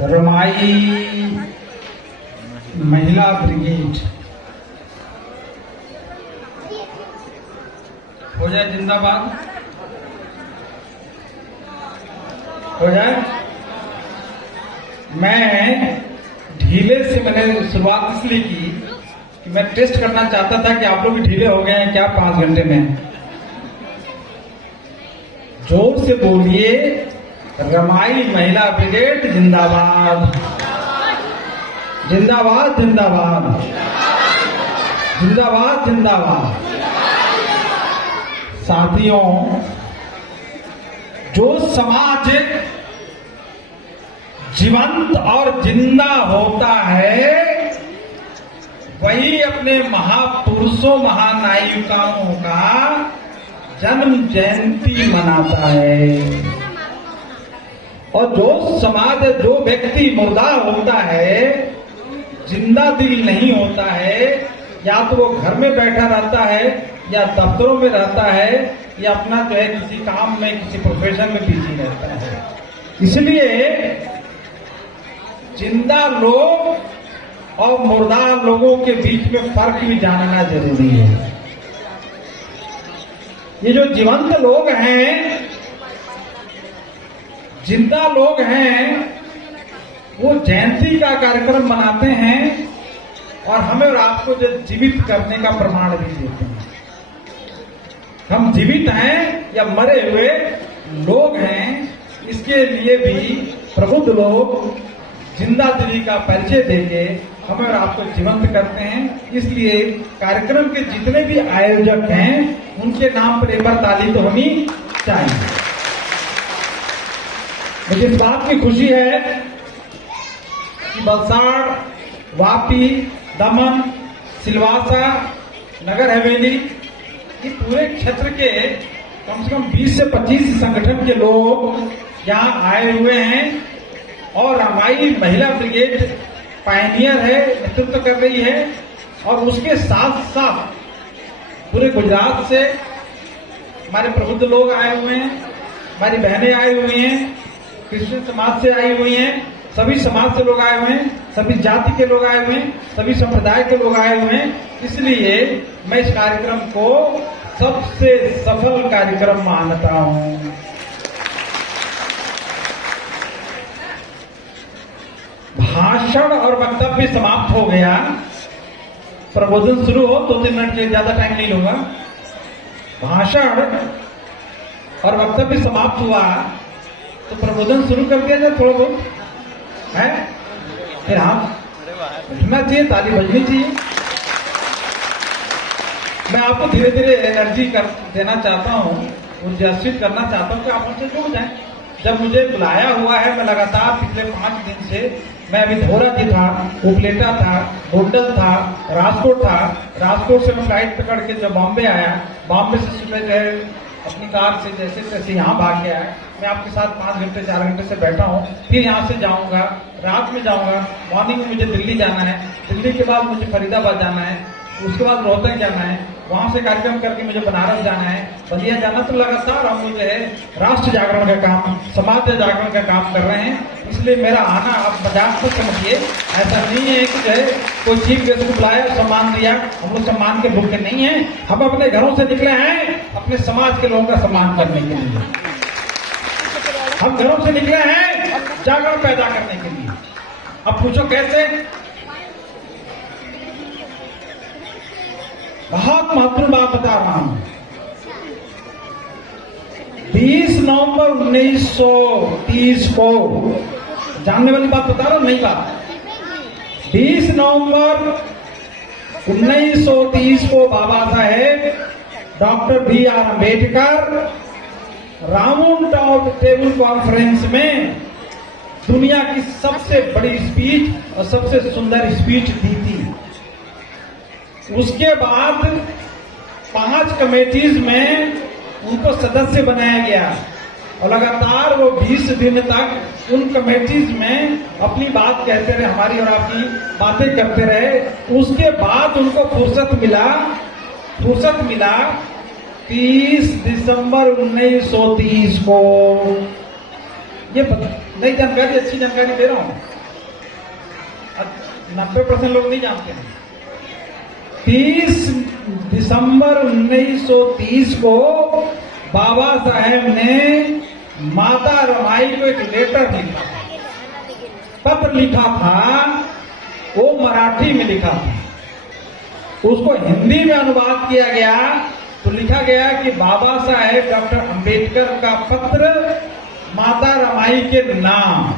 रमाई महिला ब्रिगेड हो जाए, जिंदाबाद हो जाए। मैं ढीले से मैंने शुरुआत इसलिए की कि मैं टेस्ट करना चाहता था कि आप लोग ढीले हो गए हैं क्या 5 घंटे में। जोर से बोलिए, रमाई महिला ब्रिगेड जिंदाबाद जिंदाबाद जिंदाबाद जिंदाबाद जिंदाबाद। साथियों, जो समाज जीवंत और जिंदा होता है वही अपने महापुरुषों महानायिकाओं का जन्म जयंती मनाता है। और जो समाज जो व्यक्ति मुर्दा होता है, जिंदा दिल नहीं होता है, या तो वो घर में बैठा रहता है या दफ्तरों में रहता है या अपना जो है किसी काम में किसी प्रोफेशन में बिजी रहता है। इसलिए जिंदा लोग और मुर्दा लोगों के बीच में फर्क भी जानना जरूरी है। ये जो जीवंत लोग हैं, जिंदा लोग हैं, वो जयंती का कार्यक्रम मनाते हैं और हमें और आपको जो जीवित करने का प्रमाण भी देते हैं। हम जीवित हैं या मरे हुए लोग हैं, इसके लिए भी प्रबुद्ध लोग जिंदा दिली का परिचय देके हमें और आपको जीवंत करते हैं। इसलिए कार्यक्रम के जितने भी आयोजक हैं उनके नाम पर एक बार ताली तो होनी चाहिए। मुझे इस बात की खुशी है कि वलसाड़, वापी, दमन, सिलवासा, नगर हवेली, ये पूरे क्षेत्र के कम से कम 20 से 25 संगठन के लोग यहाँ आए हुए हैं और रमाई महिला ब्रिगेड पायनियर है, नेतृत्व कर रही है। और उसके साथ साथ पूरे गुजरात से हमारे प्रबुद्ध लोग आए हुए हैं, हमारी बहनें आई हुई हैं, क्रिश्चियन समाज से आई हुई हैं, सभी समाज से लोग आए हुए हैं, सभी जाति के लोग आए हुए हैं, सभी संप्रदाय के लोग आए हुए हैं। इसलिए मैं इस कार्यक्रम को सबसे सफल कार्यक्रम मानता हूं। भाषण और वक्तव्य समाप्त हो गया, प्रबोधन शुरू हो 2-3 मिनट के, ज्यादा टाइम नहीं लूंगा। भाषण और वक्तव्य समाप्त हुआ तो प्रबोधन शुरू कर दिया जाए, थोड़ा बहुत है फिर हम उठना चाहिए, ताली बजनी चाहिए। मैं आपको धीरे धीरे एनर्जी देना चाहता हूँ, ऊर्जास्वित करना चाहता हूँ कि आप हमसे जुड़ जाएं। जब मुझे बुलाया हुआ है, मैं लगातार पिछले 5 दिन से, मैं अभी धोराजी था, उपलेटा था, गोंडल था, राजकोट था। राजकोट से मैं फ्लाइट पकड़ के जब बॉम्बे आया, बॉम्बे से सुबह अपनी कार से जैसे तैसे यहाँ भाग गया है। मैं आपके साथ 5 घंटे 4 घंटे से बैठा हूँ, फिर यहाँ से जाऊंगा, रात में जाऊंगा, मॉर्निंग में मुझे दिल्ली जाना है, दिल्ली के बाद मुझे फरीदाबाद जाना है, उसके बाद रोहतक जाना है, वहां से कार्यक्रम करके मुझे बनारस जाना है, बलिया जाना। तो लगातार हम जो है राष्ट्र जागरण का काम, समाज जागरण का काम कर रहे हैं। इसलिए मेरा आना आप मजाक मत समझिए, ऐसा नहीं है कि जो है कोई चीफ गेस्ट को बुलाया, सम्मान दिया। हम लोग सम्मान के भूखे नहीं है। हम अपने घरों से निकले हैं अपने समाज के लोगों का सम्मान करने के लिए। हम घरों से निकले हैं जागरण पैदा करने के लिए। अब पूछो कैसे? बहुत महत्वपूर्ण बात बता रहा हूं। 20 नवंबर 1930 को, जानने वाली बात बता रहा हूं, नई बात। 20 नवंबर 1930 को Baba Saheb doctor B.R. Ambedkar round table conference में दुनिया की सबसे बड़ी स्पीच और सबसे सुंदर स्पीच दी थी। उसके बाद 5 कमेटीज में उनको सदस्य बनाया गया और लगातार वो 20 दिन तक उन कमेटीज में अपनी बात कहते रहे, हमारी और आपकी बातें करते रहे। उसके बाद उनको फुर्सत मिला 30 दिसंबर 1930 को ये नई जानकारी, अच्छी जानकारी दे रहा हूं। 90% लोग नहीं जानते हैं। 30 दिसंबर 1930 को बाबा साहेब ने माता रमाई को एक लेटर लिखा था, पत्र लिखा था। वो मराठी में लिखा था, उसको हिंदी में अनुवाद किया गया तो लिखा गया कि बाबा साहेब डॉक्टर अंबेडकर का पत्र माता रमाई के नाम,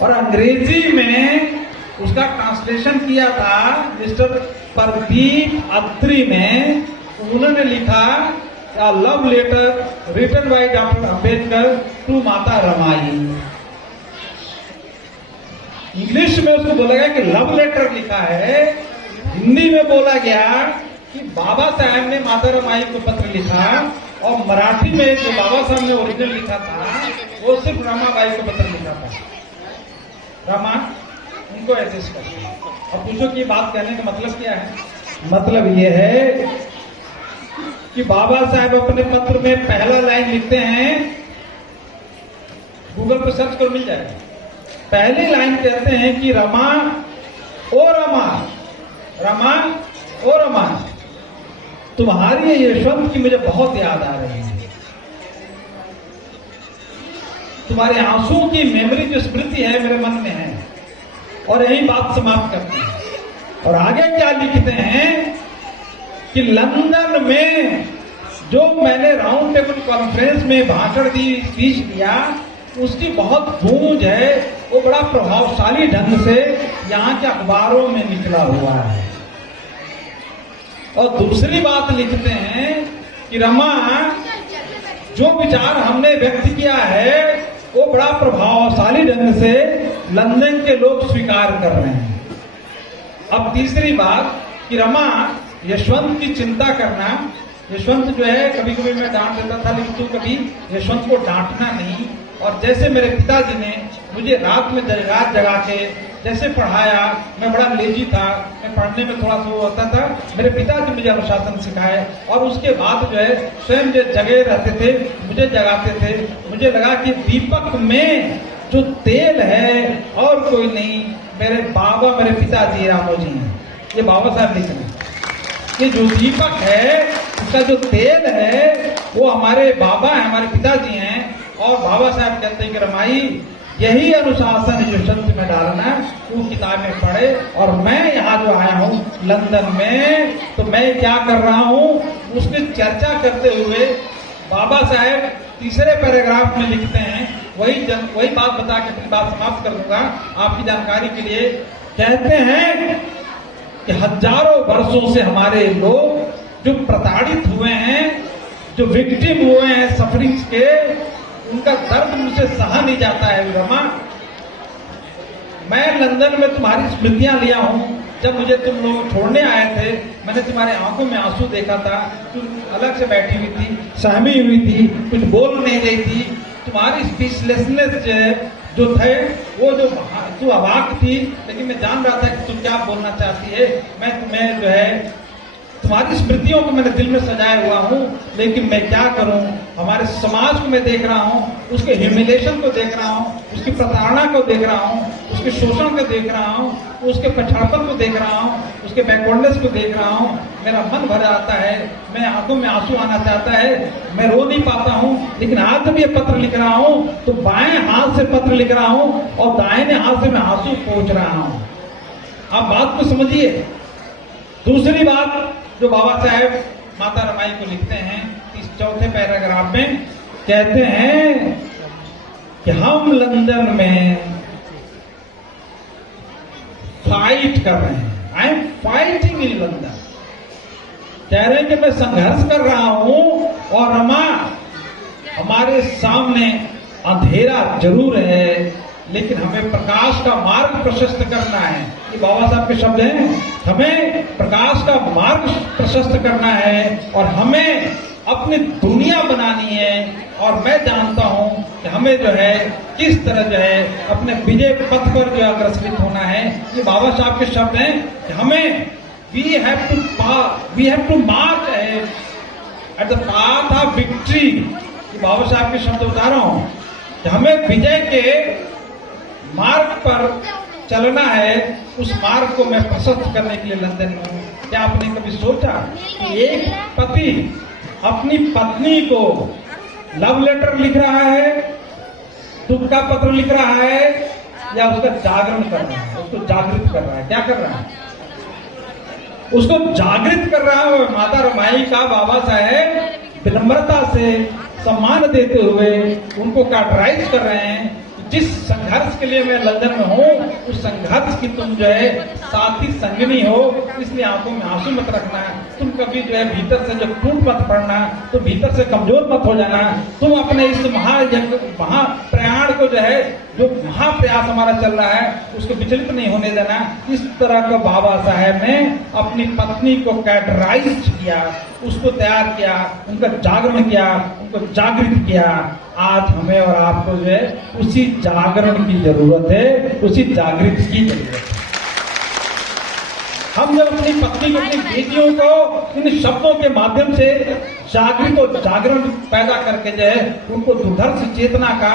और अंग्रेजी में उसका ट्रांसलेशन किया था मिस्टर प्रदीप अत्री ने। उन्होंने लिखा love letter written by doctor Ambedkar to माता रमाई। इंग्लिश में उसको बोला गया कि लव लेटर लिखा है, हिंदी में बोला गया कि बाबा साहब ने माता रमाई को पत्र लिखा, और मराठी में जो बाबा साहब ने ओरिजिनल लिखा था वो सिर्फ रमाबाई को पत्र लिखा था। रमा उनको एडजस्ट कर। अब पूछो कि बात कहने का मतलब क्या है? मतलब ये है कि बाबा साहब अपने पत्र में पहला लाइन लिखते हैं, गूगल पर सर्च कर मिल जाएगा। पहली लाइन कहते हैं कि रमा ओ रमा, रमा ओ रमा, तुम्हारी यशवंत की मुझे बहुत याद आ रही है। तुम्हारे आंसुओं की मेमोरी जो स्मृति है मेरे मन में है। और यही बात समाप्त करते हैं। और आगे क्या लिखते हैं कि लंदन में जो मैंने राउंड टेबल कॉन्फ्रेंस में भाषण दी, स्पीच दिया, उसकी बहुत गूंज है, वो बड़ा प्रभावशाली ढंग से यहाँ के अखबारों में निकला हुआ है। और दूसरी बात लिखते हैं कि रमा जो विचार हमने व्यक्त किया है वो बड़ा प्रभावशाली ढंग से लंदन के लोग स्वीकार कर रहे हैं। अब तीसरी बात कि रमा यशवंत की चिंता करना। यशवंत जो है कभी कभी मैं डांट देता था, लेकिन तू कभी यशवंत को डांटना नहीं। और जैसे मेरे पिताजी ने मुझे रात में रात जगा के जैसे पढ़ाया, मैं बड़ा लेजी था, मैं पढ़ने में थोड़ा सा वो होता था, मेरे पिताजी मुझे अनुशासन सिखाए। और उसके बाद जो है स्वयं जो जगे रहते थे, मुझे जगाते थे। मुझे लगा कि दीपक में जो तेल है और कोई नहीं, मेरे बाबा मेरे पिताजी रामोजी हैं। ये बाबा साहब लिख रहे हैं कि जो दीपक है उसका जो तेल है वो हमारे बाबा है, हमारे पिताजी हैं। और बाबा साहब कहते हैं कि रमाई यही अनुशासन जो संत में डालना, वो किताबें पढ़े। और मैं यहाँ जो आया हूँ लंदन में, तो मैं क्या कर रहा हूँ उसकी चर्चा करते हुए बाबा साहब तीसरे पैराग्राफ में लिखते हैं, वही बात बता के अपनी बात समाप्त कर दूंगा आपकी जानकारी के लिए। कहते हैं कि हजारों वर्षों से हमारे लोग जो प्रताड़ित हुए हैं, जो विक्टिम हुए हैं सफरिंग्स के, उनका दर्द मुझसे सहा नहीं जाता है। रमा मैं लंदन में तुम्हारी स्मृतियां लिया हूं। जब मुझे तुम लोग छोड़ने आए थे, मैंने तुम्हारे आंखों में आंसू देखा था। तुम अलग से बैठी हुई थी, सहमी हुई थी, कुछ बोल नहीं रही थी। तुम्हारी स्पीचलेसनेस जो थे वो जो तू अवाक थी, लेकिन मैं जान रहा था कि तुम क्या बोलना चाहती है। मैं तुम्हें जो है तुम्हारी स्मृतियों को मैंने दिल में सजाया हुआ हूँ, लेकिन मैं क्या करूँ, हमारे समाज को मैं देख रहा हूँ, उसके ह्यूमिलेशन को देख रहा हूँ, उसकी प्रताड़ना को देख रहा हूँ, उसके शोषण को देख रहा हूँ, उसके पछाड़पन को देख रहा हूँ, उसके बैकवर्डनेस को देख रहा हूँ। मेरा मन भर आता है, मैं आंखों में आंसू आना चाहता है, मैं रो नहीं पाता हूँ। लेकिन आज जब ये पत्र लिख रहा हूँ तो बाएं हाथ से पत्र लिख रहा हूँ और दाहिने हाथ से मैं आंसू पोंछ रहा हूँ। आप बात को समझिए। दूसरी बात जो बाबा साहेब माता रमाई को लिखते हैं इस चौथे पैराग्राफ में, कहते हैं कि हम लंदन में फाइट कर रहे हैं। I am fighting in London. कह रहे हैं कि मैं संघर्ष कर रहा हूं, और रमा हमारे सामने अंधेरा जरूर है, लेकिन हमें प्रकाश का मार्ग प्रशस्त करना है। ये बाबा साहब के शब्द हैं। हमें प्रकाश का मार्ग प्रशस्त करना है और हमें अपनी दुनिया बनानी है। और मैं जानता हूं कि हमें जो है किस तरह जो है अपने विजय पथ पर जो अग्रसरित होना है। ये बाबा साहब के शब्द हैं कि हमें we have to march at the path of victory. ये बाबा साहब के शब्द बता रहा हूं कि हमें विजय के मार्ग पर चलना है, उस मार्ग को मैं प्रशस्त करने के लिए लंदन में हूँ। क्या आपने कभी सोचा कि एक पति अपनी पत्नी को लव लेटर लिख रहा है, दुख का पत्र लिख रहा है, या उसका जागरण कर रहा है, उसको जागृत कर रहा है? क्या कर रहा है? उसको जागृत कर रहा है। माता रमाई का बाबा साहेब विनम्रता से सम्मान देते हुए उनको कैटराइज कर रहे हैं। जिस संघर्ष के लिए मैं लंदन में हूँ, उस संघर्ष की तुम जो है साथी संगनी हो, इसलिए आंखों में आंसू मत रखना, तुम कभी जो है भीतर से जो टूट मत पड़ना, तुम भीतर से कमजोर मत हो जाना, तुम अपने इस महाप्रयाण को जो है, जो महाप्रयास हमारा चल रहा है, उसको विचलित नहीं होने देना। इस तरह का बाबा साहेब ने अपनी पत्नी को कैटराइज किया, उसको तैयार किया, उनका जागरण किया, उनको जागृत किया। आज हमें और आपको जो है उसी जागरण की जरूरत है, उसी जागृत की जरूरत है। हम जब अपनी पत्नी को, अपनी बेटियों को इन शब्दों के माध्यम से जागृत और जागरण पैदा करके जो है उनको दुर्धर्ष चेतना का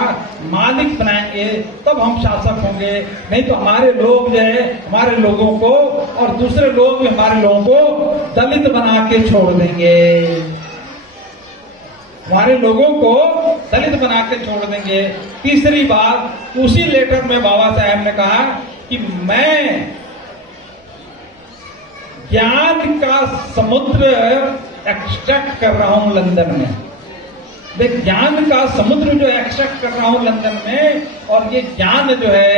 मालिक बनाएंगे, तब हम शासक होंगे। नहीं तो हमारे लोग जो है हमारे लोगों को, और दूसरे लोग भी हमारे लोगों को दलित बना के छोड़ देंगे, हमारे लोगों को दलित बना के छोड़ देंगे। तीसरी बात, उसी लेटर में बाबा साहेब ने कहा कि मैं ज्ञान का समुद्र एक्सट्रैक्ट कर रहा हूं लंदन में। वे ज्ञान का समुद्र जो एक्सट्रैक्ट कर रहा हूं लंदन में, और ये ज्ञान जो है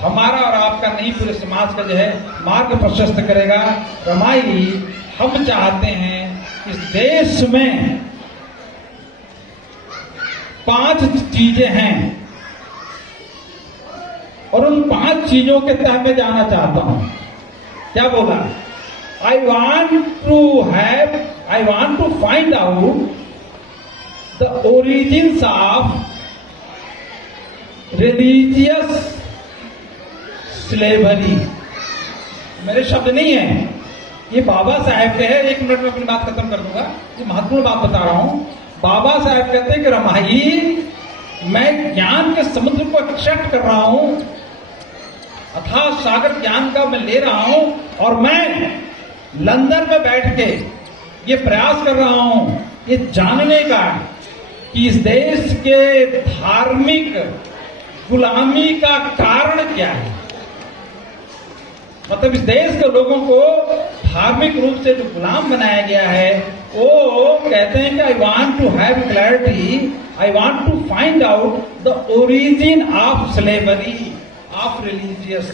हमारा और आपका नहीं, पूरे समाज का जो है मार्ग प्रशस्त करेगा। रमाई, हम चाहते हैं इस देश में 5 चीजें हैं, और उन 5 चीजों के तहत मैं जाना चाहता हूं। क्या बोला? I want to find out the origins of religious slavery। मेरे शब्द नहीं है, ये बाबा साहेब के हैं। 1 मिनट में अपनी बात खत्म कर दूंगा, ये महत्वपूर्ण बात बता रहा हूं। बाबा साहेब कहते हैं कि रमाई, मैं ज्ञान के समुद्र को एक्सट्रैक्ट कर रहा हूं, अथाह सागर ज्ञान का मैं ले रहा हूं, और मैं लंदन में बैठ के ये प्रयास कर रहा हूं ये जानने का कि इस देश के धार्मिक गुलामी का कारण क्या है। मतलब इस देश के लोगों को धार्मिक रूप से जो गुलाम बनाया गया है, वो कहते हैं कि I want to have clarity, I want to find out the origin of slavery, of religious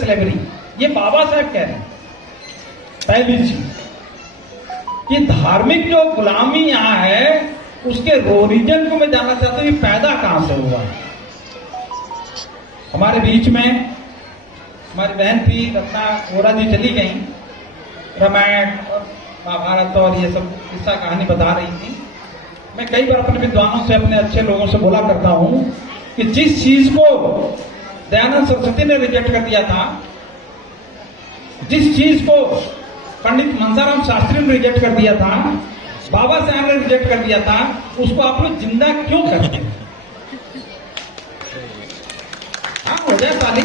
slavery. ये बाबा साहब कह रहे हैं। पहली चीज, ये धार्मिक जो गुलामी यहां है, उसके ओरिजिन को मैं जानना चाहता हूं, ये पैदा कहां से हुआ। हमारे बीच में हमारी बहन थी रत्ना वोरा जी, चली गई, रामायण और महाभारत और ये सब किस्सा कहानी बता रही थी। मैं कई बार अपने विद्वानों से, अपने अच्छे लोगों से बोला करता हूं कि जिस चीज को दयानंद सरस्वती ने रिजेक्ट कर दिया था, जिस चीज को पंडित मनसाराम शास्त्री ने रिजेक्ट कर दिया था, बाबा साहब ने रिजेक्ट कर दिया था, उसको आप लोग जिंदा क्यों करते हैं? हाँ, हो जाए ताली।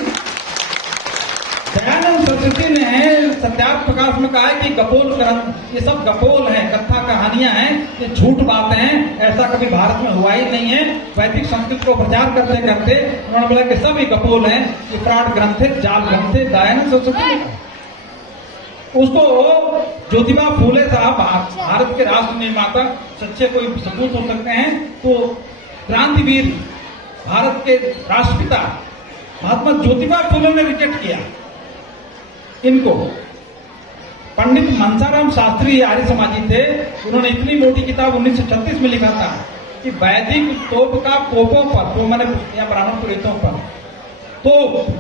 दयानंद सरस्वती ने सत्यार्थ प्रकाश में कहा है कि गपोल ग्रंथ, ये सब गपोल हैं, कथा कहानियां हैं, ये झूठ बातें हैं, ऐसा कभी भारत में हुआ ही नहीं है। वैदिक संस्कृत को प्रचार करते करते उन्होंने बोला कि सब ये गपोल हैं, ये फ्रॉड ग्रंथ है, जाल ग्रंथ है। दयानंद सरस्वती ने उसको ज्योतिबा फूले साहब, भारत के राष्ट्र निर्माता, सच्चे कोई सबूत हो सकते हैं, तो क्रांतिवीर, भारत के राष्ट्रपिता महात्मा ज्योतिबा फूले ने रिजेक्ट किया इनको। पंडित मनसाराम शास्त्री आर्य समाजी थे, उन्होंने इतनी मोटी किताब 1936 में लिखा था कि वैदिक तोप का कोपों पर, तो मैंने या ब्राह्मण पुरोहितों पर तो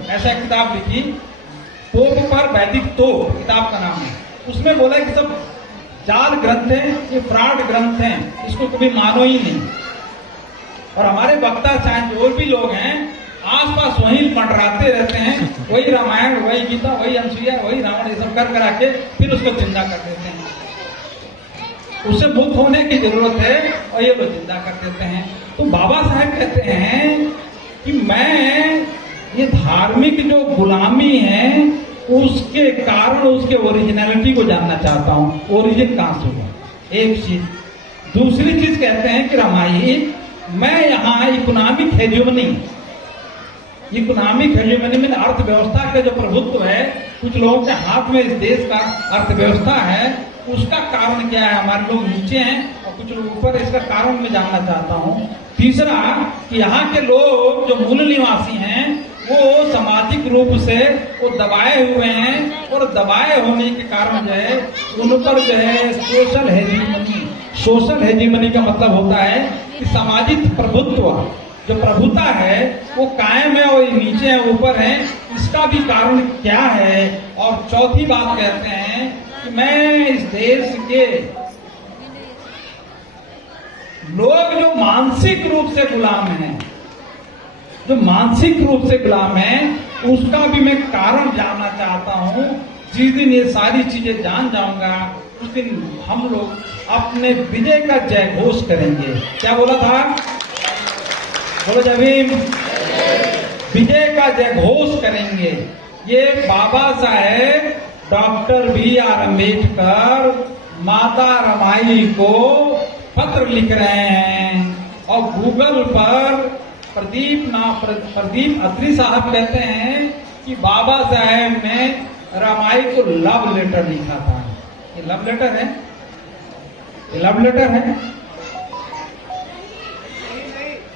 ऐसा किताब लिखी, तोप पर वैदिक तोप किताब का नाम है। उसमें बोला कि सब जाल ग्रंथ हैं, ये फ्रॉड ग्रंथ हैं, इसको कभी मानो ही नहीं। और हमारे वक्ता चाहे जो भी लोग हैं, आसपास वही मंडराते रहते हैं, वही रामायण, वही गीता, वही अनुसुईया, वही रावण, ये सब कर करा के फिर उसको जिंदा कर देते हैं। उससे मुक्त होने की जरूरत है, और ये लोग जिंदा कर देते हैं। तो बाबा साहब कहते हैं कि मैं ये धार्मिक जो गुलामी है उसके कारण उसके ओरिजिनलिटी को जानना चाहता हूं, ओरिजिन कहां से हुआ, एक चीज। दूसरी चीज कहते हैं कि रमाई मैं यहाँ इकोनॉमिक हेजेमनी में अर्थव्यवस्था का जो प्रभुत्व है कुछ लोगों के हाथ में इस देश का अर्थव्यवस्था है, उसका कारण क्या है, हमारे लोग नीचे हैं और कुछ लोग ऊपर, इसका कारण मैं जानना चाहता हूँ। तीसरा कि यहाँ के लोग जो मूल निवासी हैं वो सामाजिक रूप से वो दबाए हुए हैं और दबाए होने के कारण जो है उन पर जो है सोशल हेजीमनी का मतलब होता है कि सामाजिक प्रभुत्व जो प्रभुता है वो कायम है और नीचे है ऊपर है, इसका भी कारण क्या है। और चौथी बात कहते हैं कि मैं इस देश के लोग जो मानसिक रूप से गुलाम हैं, जो मानसिक रूप से गुलाम है, उसका भी मैं कारण जानना चाहता हूं। जिस दिन ये सारी चीजें जान जाऊंगा उस दिन हम लोग अपने विजय का जय घोष करेंगे। क्या बोला था? बोलो जय भीम। विजय का जय घोष करेंगे। ये बाबा साहेब डॉक्टर B.R. अम्बेडकर माता रमाई को पत्र लिख रहे हैं और गूगल पर प्रदीप अत्री साहब कहते हैं कि बाबा साहेब ने रमाई को लव लेटर लिखा था। ये लव लेटर है, ये लव लेटर है।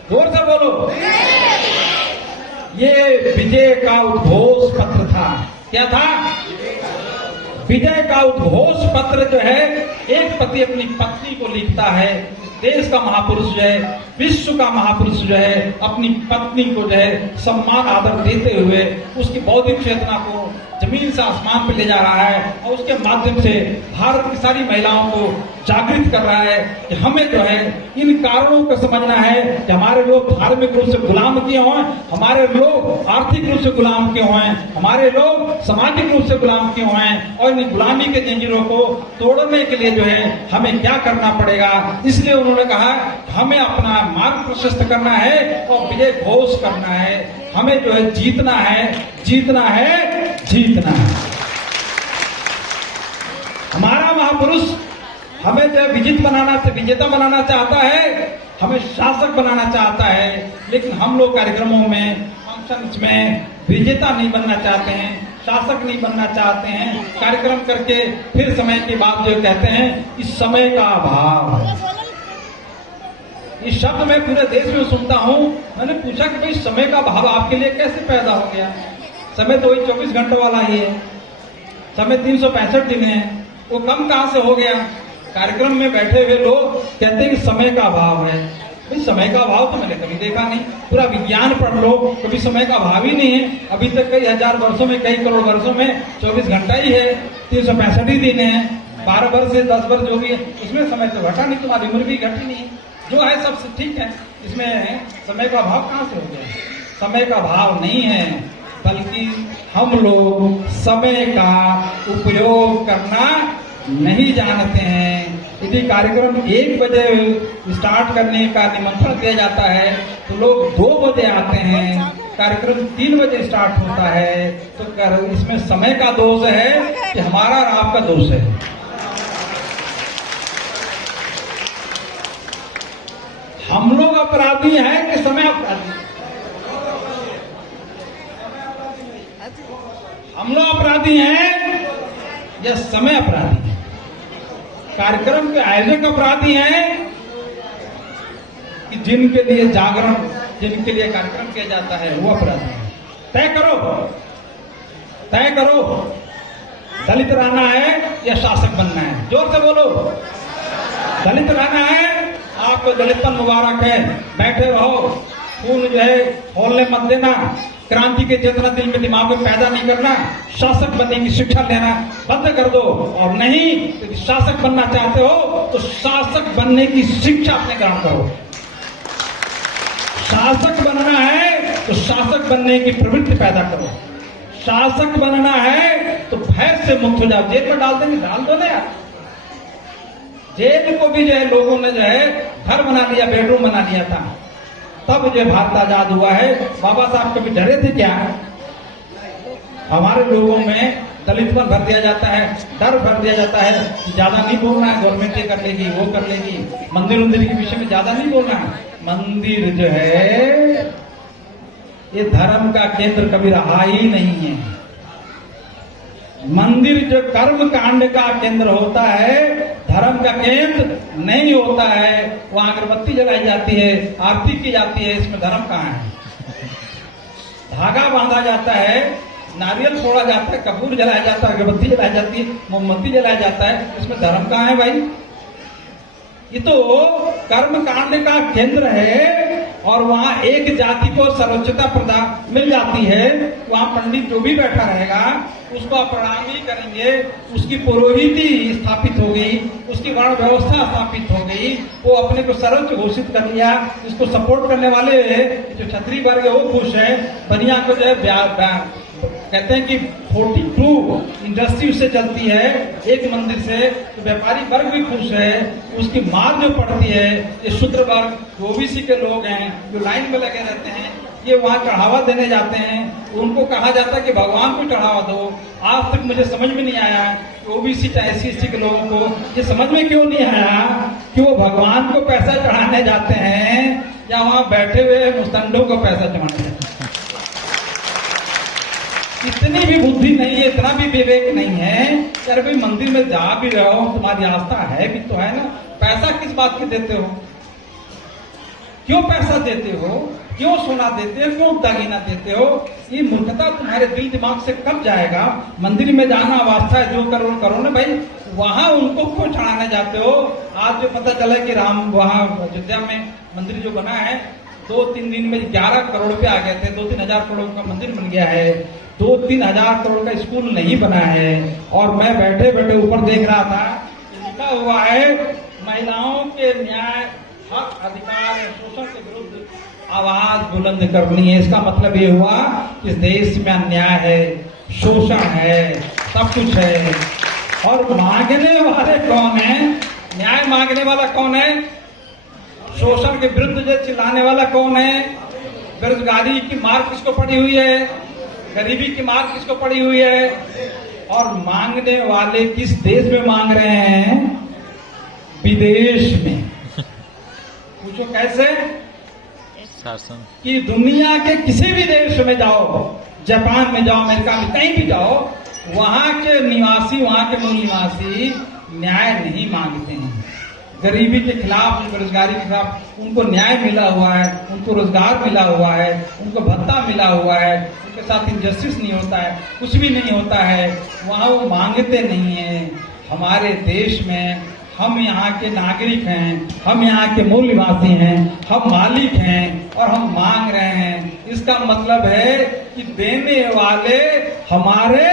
जोर से बोलो। ये विजय का उद्घोष पत्र था। क्या था? विजय का उद्घोष पत्र जो है एक पति अपनी पत्नी को लिखता है। देश का महापुरुष जो है, विश्व का महापुरुष जो है, अपनी पत्नी को जो है सम्मान आदर देते हुए उसकी बौद्धिक चेतना को जमीन से आसमान पे ले जा रहा है और उसके माध्यम से भारत की सारी महिलाओं को जागृत कर रहा है कि हमें जो है इन कारणों को समझना है कि हमारे लोग धार्मिक रूप से गुलाम क्यों हैं, हमारे लोग आर्थिक रूप से गुलाम क्यों हैं, हमारे लोग सामाजिक रूप से गुलाम क्यों हैं और इन गुलामी के जंजीरों को तोड़ने के लिए जो है हमें क्या करना पड़ेगा। इसलिए उन्होंने कहा हमें अपना मार्ग प्रशस्त करना है और विजय घोष करना है। हमें जो है जीतना है, जीतना है, जीतना है। हमारा महापुरुष हमें जो विजेता बनाना चाहता है, हमें शासक बनाना चाहता है, लेकिन हम लोग कार्यक्रमों में, फंक्शंस में विजेता नहीं बनना चाहते हैं, शासक नहीं बनना चाहते हैं। कार्यक्रम करके फिर समय के बाद जो कहते हैं इस समय का अभाव है। इस शब्द मैं पूरे देश में सुनता हूं। मैंने पूछा कि भाई समय का भाव आपके लिए कैसे पैदा हो गया? समय तो वही 24 घंटे वाला ही है, समय 365 दिन है, वो कम कहां से हो गया? कार्यक्रम में बैठे हुए लोग कहते हैं कि समय का अभाव है। भाई समय का अभाव तो मैंने कभी देखा नहीं। पूरा विज्ञान पढ़ लो, कभी समय का अभाव ही नहीं है। अभी तक कई हजार वर्षों में, कई करोड़ वर्षों में 24 घंटा ही है, 365 दिन है, 12 वर्ष से 10 वर्ष जो भी है उसमें समय तो घटा नहीं, तुम्हारी उम्र भी घटी नहीं है, जो है सब ठीक है। इसमें समय का अभाव कहां से हो गया? समय का अभाव नहीं है, बल्कि हम लोग समय का उपयोग करना नहीं जानते हैं। यदि कार्यक्रम 1 बजे स्टार्ट करने का निमंत्रण दिया जाता है तो लोग 2 बजे आते हैं, कार्यक्रम 3 बजे स्टार्ट होता है, तो इसमें समय का दोष है कि हमारा और आपका दोष है? हम लोग अपराधी हैं कि समय अपराधी? हम लोग अपराधी हैं या समय अपराधी है? कार्यक्रम के आयोजक अपराधी हैं कि जिनके लिए जागरण, जिनके लिए कार्यक्रम किया जाता है वो अपराधी है? तय करो, तय करो। दलित रहना है या शासक बनना है? जोर से बोलो। दलित रहना है, आपको दलितपन मुबारक है, बैठे रहो, खून जो है खोलने मत देना, क्रांति के चेतना दिल में दिमाग में पैदा नहीं करना, शासक बनने की शिक्षा लेना बंद कर दो। और नहीं तो शासक बनना चाहते हो तो शासक बनने की शिक्षा अपने ग्रहण करो। शासक बनना है तो शासक बनने की प्रवृत्ति पैदा करो। शासक बनना है तो भय से मुक्त हो जाओ। जेल में डाल देंगे, डाल दो ना यार। जेल को भी जो है लोगों ने जो है घर बना लिया, बेडरूम बना लिया था। तब ये भारत आजाद हुआ है। बाबा साहब कभी डरे थे क्या? हमारे लोगों में दलितपन भर दिया जाता है, डर भर दिया जाता है कि ज्यादा नहीं बोलना है, गवर्नमेंट ये कर लेगी, वो कर लेगी। मंदिर उंदिर के विषय में ज्यादा नहीं बोलना है। मंदिर जो है ये धर्म का केंद्र कभी रहा ही नहीं है। मंदिर जो कर्म कांड का केंद्र होता है, धर्म का केंद्र नहीं होता है। वहां अगरबत्ती जलाई जाती है, आरती की जाती है, इसमें धर्म कहाँ है? धागा बांधा जाता है, नारियल फोड़ा जाता है, कपूर जलाया जाता है, अगरबत्ती जलाई जाती है, मोमबत्ती जलाया जाता है, इसमें धर्म कहाँ है भाई? ये तो कर्म कांड का केंद्र है और वहां एक जाति को सर्वोच्चता प्रदान मिल जाती है। वहां पंडित जो भी बैठा रहेगा उसको आप प्रणाम ही करेंगे, उसकी पुरोहिती स्थापित हो गई, उसकी वर्ण व्यवस्था स्थापित हो गई, वो अपने को सर्वोच्च घोषित कर लिया। इसको सपोर्ट करने वाले जो क्षत्रिय वर्ग है वो खुश है। बनिया को जो है कहते हैं कि 42 इंडस्ट्री उससे चलती है एक मंदिर से, तो व्यापारी वर्ग भी खुश है। उसकी मार जो पड़ती है, ये शूद्र वर्ग ओबीसी के लोग हैं जो लाइन में लगे रहते हैं, ये वहां चढ़ावा देने जाते हैं। उनको कहा जाता है कि भगवान को चढ़ावा दो। आज तक मुझे समझ में नहीं आया कि ओबीसी चाहे SC के लोगों को ये समझ में क्यों नहीं आया कि वो भगवान को पैसा चढ़ाने जाते हैं या वहां बैठे हुए मुस्तंडों को पैसा चढ़ाने जाते हैं। इतनी भी बुद्धि नहीं है, इतना भी विवेक नहीं है। यार भाई मंदिर में जा भी रहे हो, तुम्हारी आस्था है भी तो है ना, पैसा किस बात के देते हो? क्यों पैसा देते हो? क्यों सोना देते हो? क्यों दागिना देते हो? ये मूर्खता तुम्हारे दिल दिमाग से कब जाएगा? मंदिर में जाना वास्ता है, जो करो करो ना भाई। वहां उनको क्यों चढ़ाने जाते हो? आज जो पता चला कि राम वहां अयोध्या में मंदिर जो बना है, 2-3 दिन में 11 करोड़ रुपए आ गए थे। 2-3 हजार करोड़ का मंदिर बन गया है, 2-3 हजार करोड़ का स्कूल नहीं बना है। और मैं बैठे बैठे ऊपर देख रहा था, लिखा हुआ है महिलाओं के न्याय, हक, अधिकार, शोषण के विरुद्ध आवाज बुलंद करनी है। इसका मतलब ये हुआ कि इस देश में अन्याय है, शोषण है, सब कुछ है। और मांगने वाले कौन है? न्याय मांगने वाला कौन है? शोषण के विरुद्ध जो चिल्लाने वाला कौन है? बेरोजगारी की मार किसको पड़ी हुई है? गरीबी की मार किसको पड़ी हुई है? और मांगने वाले किस देश में मांग रहे हैं? विदेश में। पूछो कैसे? शासन। कि दुनिया के किसी भी देश में जाओ, जापान में जाओ, अमेरिका में कहीं भी जाओ, वहां के निवासी, वहां के मूल निवासी न्याय नहीं मांगते हैं। गरीबी के खिलाफ, बेरोजगारी के खिलाफ उनको न्याय मिला हुआ है, उनको रोजगार मिला हुआ है, उनको भत्ता मिला हुआ है, उनके साथ इनजस्टिस नहीं होता है, कुछ भी नहीं होता है। वहां वो मांगते नहीं है। हमारे देश में हम यहाँ के नागरिक हैं, हम यहाँ के मूल निवासी हैं, हम मालिक हैं और हम मांग रहे हैं। इसका मतलब है कि देने वाले हमारे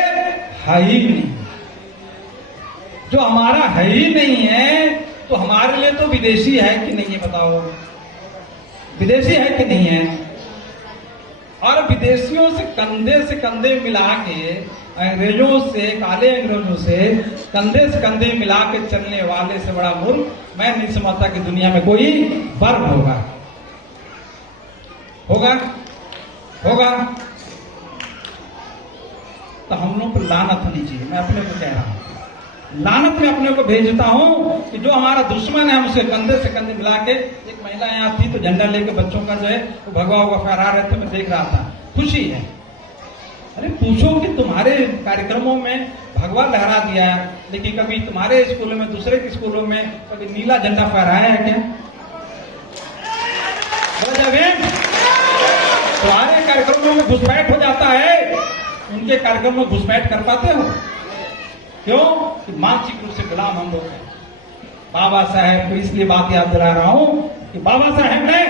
है ही नहीं। जो हमारा है ही नहीं है तो हमारे लिए तो विदेशी है कि नहीं है? बताओ, विदेशी है कि नहीं है? और विदेशियों से कंधे मिला के, अंग्रेजों से, काले अंग्रेजों से कंधे मिला के चलने वाले से बड़ा मुल्क मैं नहीं समझता कि दुनिया में कोई वर्ग होगा। होगा? होगा? तो हम लोग को लानत होनी चाहिए। मैं अपने को कह रहा हूं, लानत में अपने को भेजता हूं कि जो हमारा दुश्मन है हम उसे कंधे से कंधे मिला के। एक महिला यहाँ थी तो झंडा लेके बच्चों का जो है वो भगवा हुआ फहरा रहे थे, मैं देख रहा था, खुशी है। अरे पूछो कि तुम्हारे कार्यक्रमों में भगवा लहरा दिया, लेकिन कभी तुम्हारे स्कूलों में, दूसरे के स्कूलों में कभी नीला झंडा फहराया है क्या? तुम्हारे कार्यक्रमों में घुसपैठ हो जाता है, उनके कार्यक्रम में घुसपैठ कर पाते हो? क्यों? कि मानसिक रूप से गुलाम हम लोग हैं। बाबा साहेब को इसलिए बात याद दिला रहा हूं कि बाबा साहेब ने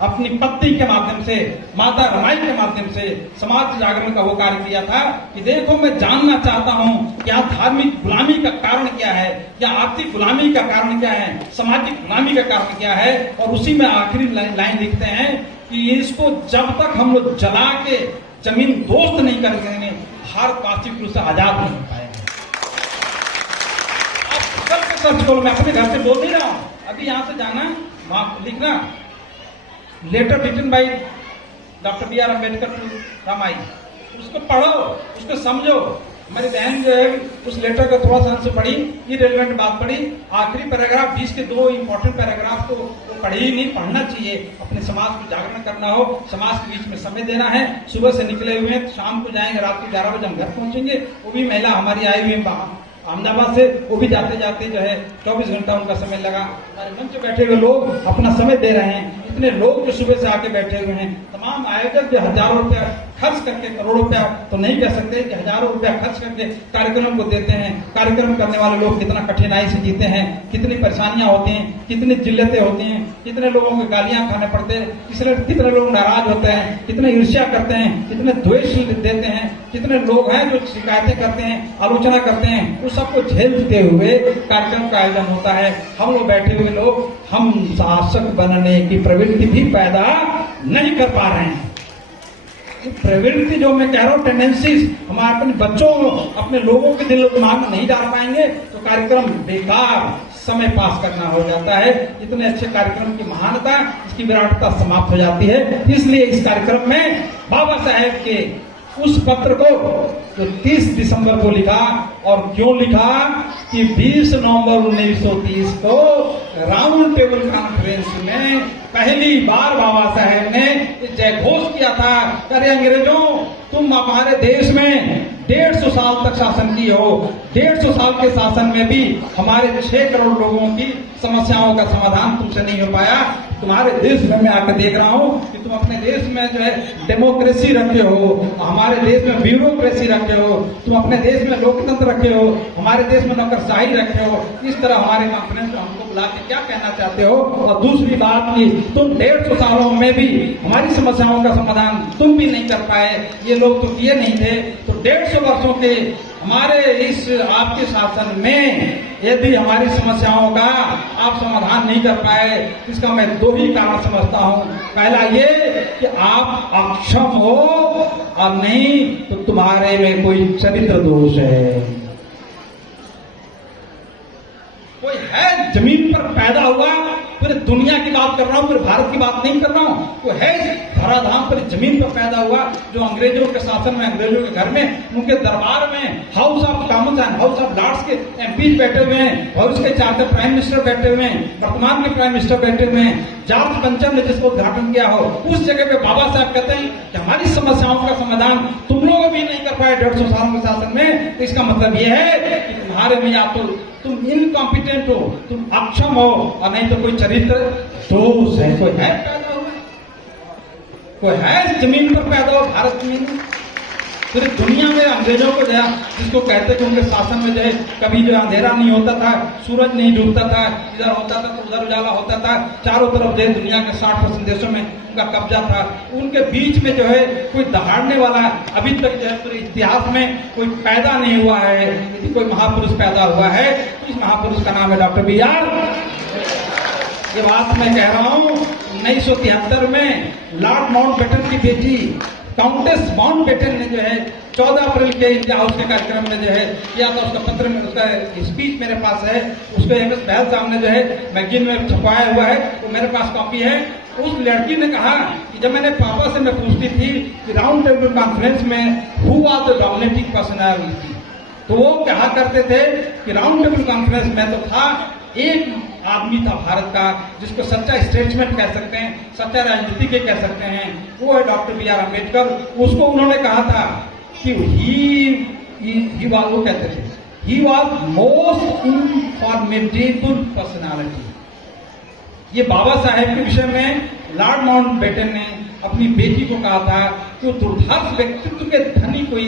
अपनी पत्नी के माध्यम से, माता रमाई के माध्यम से समाज जागरण का वो कार्य किया था कि देखो मैं जानना चाहता हूं कि यहाँ धार्मिक गुलामी का कारण क्या है, या आर्थिक गुलामी का कारण क्या है, सामाजिक गुलामी का कारण क्या है। और उसी में आखिरी लाइन लिखते हैं कि इसको जब तक हम लोग जला के जमीन दोस्त नहीं कर देंगे, भारत वास्तविक रूप से आजाद नहीं हो पाएगा। सर्च करो, मैं अपने घर से बोल नहीं रहा हूं, अभी यहां से जाना, वहां लिखना letter written by doctor B R Ambedkar to Ramai, उसको पढ़ो, उसको समझो। हमारी बहन जो है उस लेटर का थोड़ा सा अंश पढ़ी, इरेलेवेंट बात पढ़ी, आखिरी पैराग्राफ 20 के 2 इंपॉर्टेंट पैराग्राफ तो वो पढ़ी ही नहीं, पढ़ना चाहिए। अपने समाज को जागरण करना हो, समाज के बीच में समय देना है। सुबह से निकले हुए हैं, शाम को जाएंगे, रात को 11 बजे हम घर पहुंचेंगे। वो भी महिला हमारी आई हुई है अहमदाबाद से, वो भी जाते जाते जो है 24 घंटा उनका समय लगा। हमारे मंच पे बैठे हुए लोग अपना समय दे रहे हैं, इतने लोग जो सुबह से आके बैठे हुए हैं, तमाम आयोजक जो हजारों रुपया खर्च करके, करोड़ों रुपया तो नहीं कह सकते कि हजारों रुपया खर्च करके कार्यक्रम को देते हैं। कार्यक्रम करने वाले लोग कितना कठिनाई से जीते हैं, कितनी परेशानियां होती हैं, कितनी जिल्लतें होती हैं, कितने लोगों को गालियां खाने पड़ते हैं, कितने लोग नाराज होते हैं, कितने ईर्ष्या करते हैं, कितने द्वेष देते हैं, कितने लोग हैं जो शिकायतें करते हैं, आलोचना करते हैं। उस सबको झेलते हुए कार्यक्रम का आयोजन होता है। हम लोग बैठे हुए लोग, हम शासक बनने की प्रवृत्ति भी पैदा नहीं कर पा रहे हैं। प्रवृत्ति जो मैं कह रहा हूँ, टेंडेंसीज, हम अपने बच्चों, अपने लोगों के दिल दिमाग में नहीं डाल पाएंगे तो कार्यक्रम बेकार, समय पास करना हो जाता है। इतने अच्छे कार्यक्रम की महानता, इसकी विराटता समाप्त हो जाती है। इसलिए इस कार्यक्रम में बाबा साहेब के उस पत्र को जो 30 दिसंबर को लिखा, और क्यों लिखा कि 20 नवंबर 1930 को राउंड टेबल कॉन्फ्रेंस में पहली बार बाबा साहेब ने जय घोष किया था, अरे अंग्रेजों, तुम हमारे देश में 150 साल तक शासन किए हो, 150 साल के शासन में भी हमारे 6 करोड़ लोगों की समस्याओं का समाधान तुमसे नहीं हो पाया। तुम्हारे देश में मैं आकर देख रहा हूँ कि तुम अपने देश में जो है डेमोक्रेसी रखे हो, हमारे देश में ब्यूरोक्रेसी रखे हो, तुम अपने देश में लोकतंत्र रखे हो, हमारे देश में नौकरशाही रखे हो। इस तरह हमारे कॉन्फ्रेंस में हमको बुला के क्या कहना चाहते हो? और दूसरी बात की, तुम 150 सालों में भी हमारी समस्याओं का समाधान तुम भी नहीं कर पाए, ये लोग तो किए नहीं थे। तो 150 वर्षों के हमारे इस आपके शासन में यदि हमारी समस्याओं का आप समाधान नहीं कर पाए, इसका मैं 2 ही कारण समझता हूँ। पहला ये कि आप अक्षम हो, और नहीं तो तुम्हारे में कोई चरित्र दोष है। कोई है जमीन पर पैदा हुआ, पूरे दुनिया की बात कर रहा हूं, पूरे भारत की बात नहीं कर रहा हूं, कोई है धराधाम पर जमीन पर पैदा हुआ जो अंग्रेजों के शासन में, अंग्रेजों के घर में, उनके दरबार में House of Commons and House of Lords के एमपी बैठे हुए हैं, और उसके 4 प्राइम मिनिस्टर बैठे हुए हैं, वर्तमान के प्राइम मिनिस्टर बैठे हुए हैं, जॉर्ज पंचम ने जिसको उद्घाटन किया हो, उस जगह पे बाबा साहब कहते हैं कि हमारी समस्याओं का समाधान तुम लोग भी नहीं कर पाए 150 सालों के शासन में। तो इसका मतलब यह है कि तुम्हारे में या तो तुम इनकॉम्पिटेंट हो, तुम अक्षम हो, और नहीं तो कोई चरित्र दोष है। कोई है पैदा हुआ, कोई है जमीन पर पैदा हुआ भारत में? पूरी दुनिया में अंग्रेजों को जो जिसको कहते थे, उनके शासन में जो है कभी जो अंधेरा नहीं होता था, सूरज नहीं डूबता था, इधर होता था तो उधर उजाला होता था, चारों तरफ जो दुनिया के 60% देशों में उनका कब्जा था। उनके बीच में जो है कोई दहाड़ने वाला अभी तक जो है पूरे इतिहास में कोई पैदा नहीं हुआ है। यदि कोई महापुरुष पैदा हुआ है तो इस महापुरुष का नाम है डॉक्टर बी आर। ये बात मैं कह रहा हूँ 1973 में लॉर्ड माउंटबेटन की बेटी काउंटेस माउंटबेटन ने जो है 14 अप्रैल के इंडिया हाउस के कार्यक्रम में जो है किया था। उसका पत्र में, उसका स्पीच मेरे पास है, उसको एम एस बहल साहब ने जो है मैगजीन में छपवाया हुआ है, वो मेरे पास कॉपी है। उस लड़की ने कहा कि जब मैंने पापा से मैं पूछती थी कि राउंड टेबल कॉन्फ्रेंस में who was the dominating personality, तो वो कहा करते थे कि राउंड टेबल कॉन्फ्रेंस में तो था एक आदमी था भारत का जिसको सच्चा स्टेटसमैन कह सकते हैं, सच्चा राजनीतिज्ञ कह सकते हैं, वो है डॉक्टर बी आर अम्बेडकर। उसको उन्होंने कहा था कि ही वाज, वो कहते थे he was most informative personality. ये बाबा साहेब के विषय में लॉर्ड माउंटबेटन ने अपनी बेटी को कहा था कि वो दुर्धर्ष व्यक्तित्व के धनी को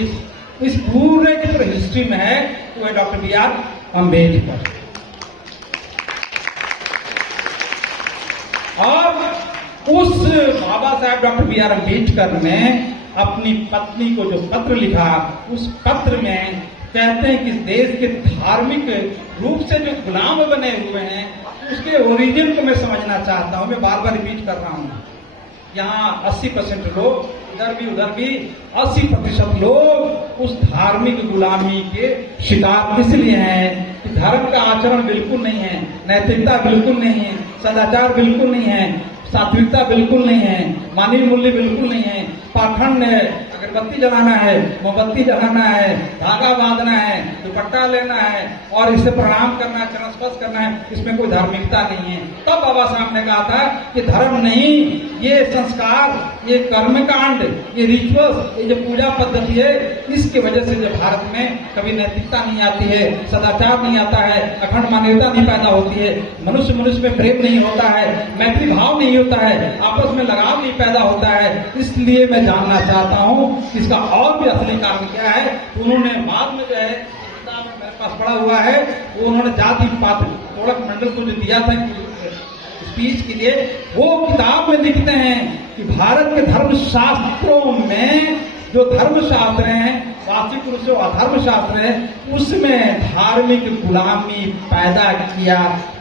इस पूरे की पूरी हिस्ट्री में है, वो है डॉक्टर बी आर अम्बेडकर। और उस बाबा साहब डॉक्टर बी आर अम्बेडकर ने अपनी पत्नी को जो पत्र लिखा, उस पत्र में कहते हैं कि देश के धार्मिक रूप से जो गुलाम बने हुए हैं उसके ओरिजिन को मैं समझना चाहता हूं। मैं बार बार रिपीट कर रहा हूं, यहाँ 80% लोग, इधर भी उधर भी 80% लोग उस धार्मिक गुलामी के शिकार इसलिए हैं कि धर्म का आचरण बिल्कुल नहीं है, नैतिकता बिल्कुल नहीं है, सदाचार बिल्कुल नहीं है, सात्विकता बिल्कुल नहीं है, मानवीय मूल्य बिल्कुल नहीं है, पाखंड है, अगरबत्ती जलाना है, मोमबत्ती जलाना है, धागा बांधना है, दुपट्टा लेना है और इसे प्रणाम करना है, चरण स्पर्श करना है, इसमें कोई धार्मिकता नहीं है। तब बाबा साहब ने कहा था कि धर्म नहीं, ये संस्कार, ये कर्मकांड, ये रिचुअल्स, ये जो पूजा पद्धति है, इसकी वजह से जो भारत में कभी नैतिकता नहीं आती है, सदाचार नहीं आता है, अखंड मानवता नहीं पैदा होती है, मनुष्य मनुष्य में प्रेम नहीं होता है, मैत्री भाव नहीं होता है, आपस में लगाव नहीं पैदा होता है। इसलिए मैं जानना चाहता हूँ इसका और भी असली कारण क्या है। उन्होंने बाद में जो है किताब में मेरे पास पड़ा हुआ है, वो उन्होंने जाति पात तोड़क मंडल को जो दिया था स्पीच के लिए, वो किताब में लिखते हैं कि भारत के धर्म शास्त्रों में जो धर्म शास्त्र हैं, वास्तविक रूप से अधर्म शास्त्र है, उसमें धार्मिक गुलामी पैदा किया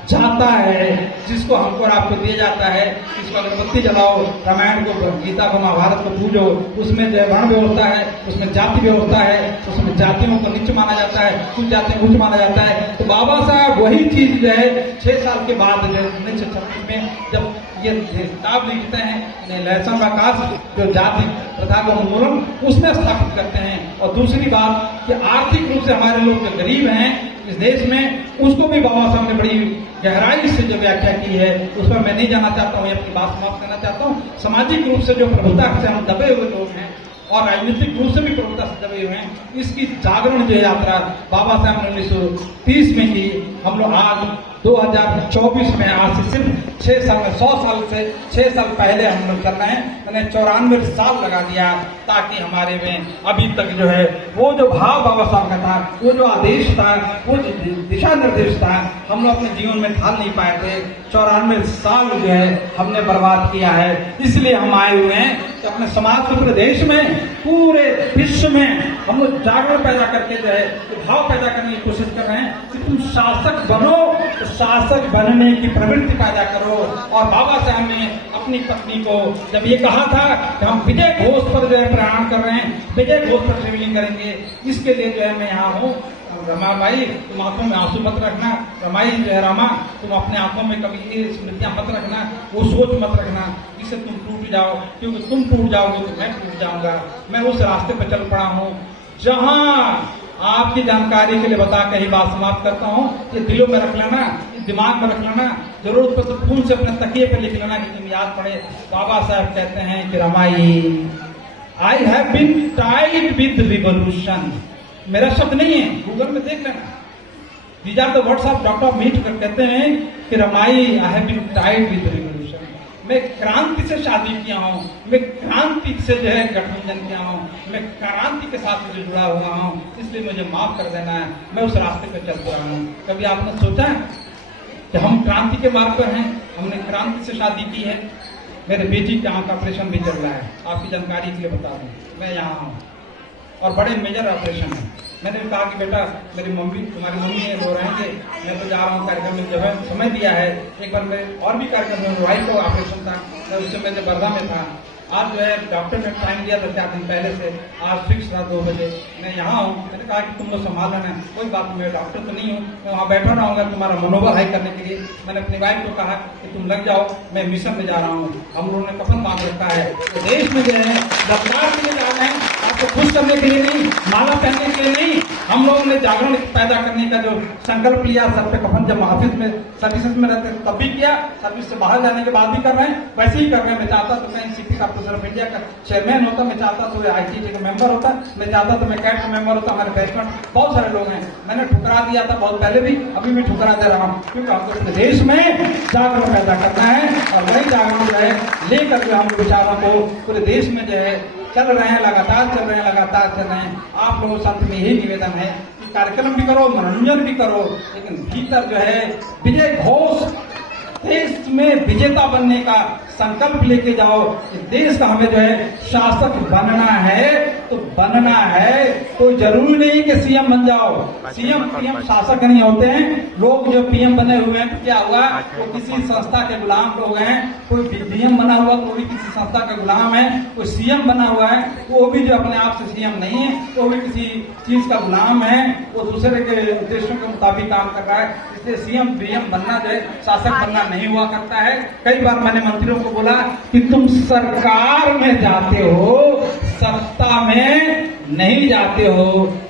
जाता है, जिसको हमको और आपको दिया जाता है। इसको अगरबत्ती जलाओ, रामायण को, गीता को, महाभारत को पूजो, उसमें जो वर्ण व्यवस्था है, उसमें जाति व्यवस्था है, उसमें जातियों को नीच माना जाता है, कुछ जातियों को उच्च माना जाता है। तो बाबा साहब वही चीज जो है 6 साल के बाद जो 1926 में जब ये किताब लिखते हैं लहसन प्रकाश, जो जाति प्रथा का उन्मूलन, उसमें स्थापित करते हैं। और दूसरी बात कि आर्थिक रूप से हमारे लोग जो गरीब हैं इस देश में, उसको भी बाबा साहब ने बड़ी गहराई से जो व्याख्या की है, उस पर मैं नहीं जाना चाहता हूँ, अपनी बात समाप्त करना चाहता हूँ। सामाजिक रूप से जो प्रभुता से हम दबे हुए लोग हैं और राजनीतिक रूप से भी प्रभुता से दबे हुए हैं, इसकी जागरण जो यात्रा बाबा साहब ने 1930 में की। हम लोग आज 2024 में, आज से सिर्फ 6 साल में, 100 साल से 6 साल पहले हम लोग कर रहे हैं। मैंने 94 साल लगा दिया ताकि हमारे में अभी तक जो है वो जो भाव बाबा साहब का था, वो जो आदेश था, वो जो दिशा निर्देश था, हम लोग अपने जीवन में ढाल नहीं पाए थे। 94 साल जो है हमने बर्बाद किया है। इसलिए हम आए हुए हैं कि अपने समाज के, पूरे देश में, पूरे विश्व में हम लोग जागरण पैदा करके जो है भाव पैदा करने की कोशिश कर रहे हैं कि तुम शासक बनो, तो शासक बनने की प्रवृत्ति पैदा करो। और बाबा साहब ने अपनी पत्नी को जब ये कहा था कि हम विजय घोष पर जो है प्रयाण कर रहे हैं, विजय घोष पर ट्रेवलिंग करेंगे, इसके लिए जो है मैं यहाँ हूँ। रमा भाई, तुम आंखों में आंसू मत रखना, रमाई जो है रामा, तुम अपने आंखों में कभी ये स्मृतियां मत रखना, वो सोच मत रखना जिससे तुम टूट जाओ, क्योंकि तुम टूट जाओगे तो मैं टूट जाऊंगा। मैं उस रास्ते पर चल पड़ा हूँ जहां आपकी जानकारी के लिए बता के ही बात समाप्त करता हूँ। ये दिलों में रख लेना, दिमाग में रख लेना, जरूरत पर तो खून से अपने तकिए पे लिख लेना कि तुम याद पड़े। बाबा साहब कहते हैं कि Ramai, I have been tied with revolution. मेरा शब्द नहीं है, गूगल में देख लेना। These are the words of doctor मीट कहते हैं कि Ramai, I have been tied with revolution. मैं क्रांति से शादी किया हूँ, मैं क्रांति से जो है गठबंधन किया हूँ, मैं क्रांति के साथ मुझे जुड़ा हुआ हूँ, इसलिए मुझे माफ कर देना है, मैं उस रास्ते पर चल रहा हूँ। कभी आपने सोचा कि हम क्रांति के मार्ग पर हैं? हमने क्रांति से शादी की है। मेरे बेटी के आंख का ऑपरेशन भी चल रहा है, आपकी जानकारी के लिए बता दूं, मैं यहाँ हूँ और बड़े मेजर ऑपरेशन है। मैंने भी कहा कि बेटा, मेरी मम्मी, तुम्हारी मम्मी है, वो रहेंगे, मैं तो जा रहा हूँ कार्यक्रम में, जब है समय दिया है। एक बार मेरे और भी कार्यक्रम में वाइफ को ऑपरेशन था, मैं उस समय जब वर्धा में था। आज जो है डॉक्टर ने टाइम दिया था 4 दिन पहले से, आज फिक्स था 2 बजे। मैं यहाँ हूँ, मैंने कहा कि तुम लोग संभाल लेना, कोई बात नहीं, मैं डॉक्टर तो नहीं हूँ, मैं वहाँ बैठा रहूँगा तुम्हारा मनोबल हाई करने के लिए। मैंने अपनी वाइफ को कहा कि तुम लग जाओ, मैं मिशन में जा रहा हूँ। हम लोगों ने कफन बांध रखा है, तो देश में जो है रफ्तार के लिए जा रहे हैं, आपको खुश करने के लिए नहीं, माला पहनने के लिए नहीं। हम लोगों ने जागरण पैदा करने का जो संकल्प लिया, सर पे कफन, जब ऑफिस में सर्विसेज में रहते तब भी किया, सर्विस से बाहर जाने के बाद भी कर रहे हैं, वैसे ही कर रहे हैं। मैं चाहता तो मैं एनसीपी का प्रेसिडेंट ऑफ इंडिया का चेयरमैन होता, मैं चाहता तो आईटीटी का मेंबर होता, मैं चाहता तो मैं कैट का मेंबर होता। हमारे बैच में बहुत सारे लोग हैं, मैंने ठुकरा दिया था बहुत पहले भी, अभी भी ठुकरा दे रहा हूँ, क्योंकि हमको अपने देश में जागरण पैदा करना है। और वही जागरण जो है लेकर जो हम विचारों को पूरे देश में जो है चल रहे हैं, लगातार चल रहे हैं, लगातार चल रहे हैं। आप लोगों से अंत में यही निवेदन है कि कार्यक्रम भी करो, मनोरंजन भी करो, लेकिन भीतर जो है विजय घोष, देश में विजेता बनने का संकल्प लेके जाओ कि देश का हमें जो है शासक बनना है तो बनना है। कोई जरूरी नहीं कि सीएम बन जाओ, सीएम पीएम शासक नहीं होते हैं। लोग जो पीएम बने हुए हैं तो क्या हुआ, वो किसी संस्था के गुलाम लोग हैं। कोई डीएम बना हुआ तो भी किसी संस्था का गुलाम है, कोई सीएम बना हुआ है वो भी जो अपने आप से सीएम नहीं है, वो भी किसी चीज का गुलाम है, वो दूसरे के उद्देश्यों के मुताबिक काम कर रहा है। इसलिए सीएम पीएम बनना जो है शासक बनना नहीं हुआ करता है। कई बार मैंने मंत्रियों को बोला कि तुम सरकार में जाते हो, सत्ता में नहीं जाते हो।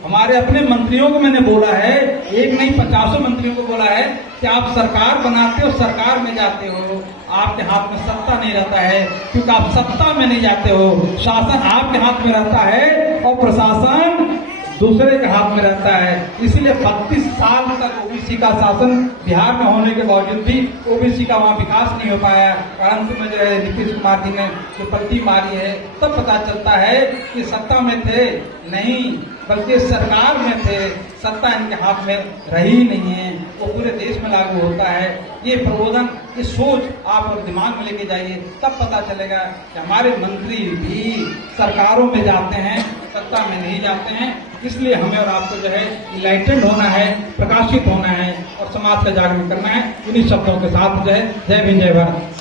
हमारे अपने मंत्रियों को मैंने बोला है, एक नहीं 50 मंत्रियों को बोला है कि आप सरकार बनाते हो, सरकार में जाते हो, आपके हाथ में सत्ता नहीं रहता है, क्योंकि आप सत्ता में नहीं जाते हो। शासन आपके हाथ में रहता है और प्रशासन दूसरे के हाथ में रहता है। इसलिए 32 साल तक ओबीसी का शासन बिहार में होने के बावजूद भी ओबीसी का वहाँ विकास नहीं हो पाया। अंत में जो है नीतीश कुमार जी ने जो पलटी मारी है, तब पता चलता है कि सत्ता में थे नहीं, बल्कि सरकार में थे, सत्ता इनके हाथ में रही नहीं है। वो पूरे देश में लागू होता है। ये प्रबोधन, ये सोच आप और दिमाग में लेके जाइए, तब पता चलेगा कि हमारे मंत्री भी सरकारों में जाते हैं, सत्ता में नहीं जाते हैं। इसलिए हमें और आपको जो है इनलाइटेंड होना है, प्रकाशित होना है और समाज का जागरूक करना है। इन्हीं शब्दों के साथ जो है जय हिंद जय भारत।